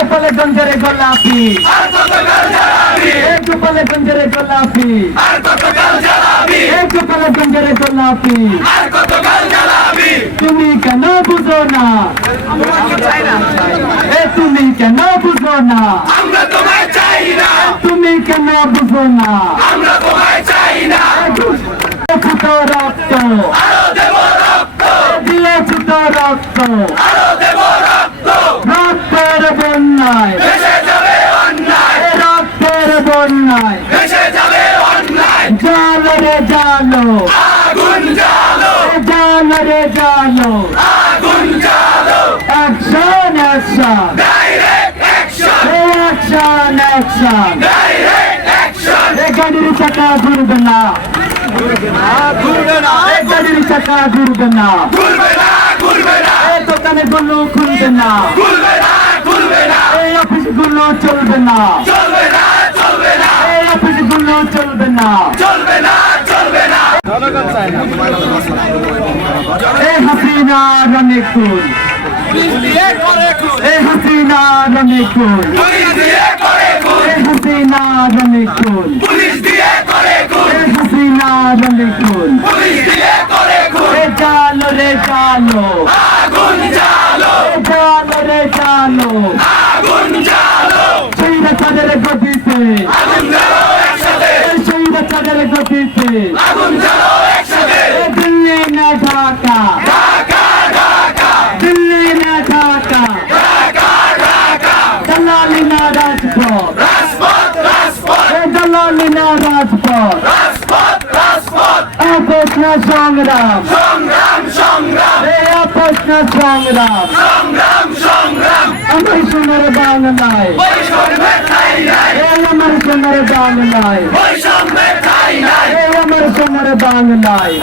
গোপালগঞ্জের গোলাপি গোপালগঞ্জের গোলাপি গোপালগঞ্জের গোলাপি তুমি কেন বুঝো না তুমি কেন বুঝো না তুমি কেন বুঝো না রক্ত দিয়েছি তো রক্ত রক্তের বন্যায় রক্তের বন্যায় জালো রে জালো জালো রে জালো অ্যাকশন অ্যাকশন অ্যাকশন অ্যাকশন গাড়ির চাকা ঘুরবে না গাড়ির চাকা ঘুরবে না দোকানে গুলো খুলবে না এই অফিস গুলো চলবে না এই অফিস গুলো চলবে না এই হাসিনা অনেক খুন এই হাসিনা অনেক খুন এই হাসিনা অনেক খুন এই হাসিনা অনেক খুন জালো রে জালো জালো রে জালো সেইরা চাঁদের গতিতে সেইরা চাঁদের গতিতে দিল্লি না ঢাকা দিল্লি না ঢাকা দালালি না রাজপথ দালালি না রাজপথ আপোষ না সংগ্রাম আপোষ না সংগ্রাম আমার সোনার বাংলায় আমার সোনার বাংলায় আমার সোনার বাংলায়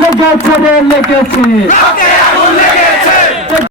লেগেছে রে লেগেছে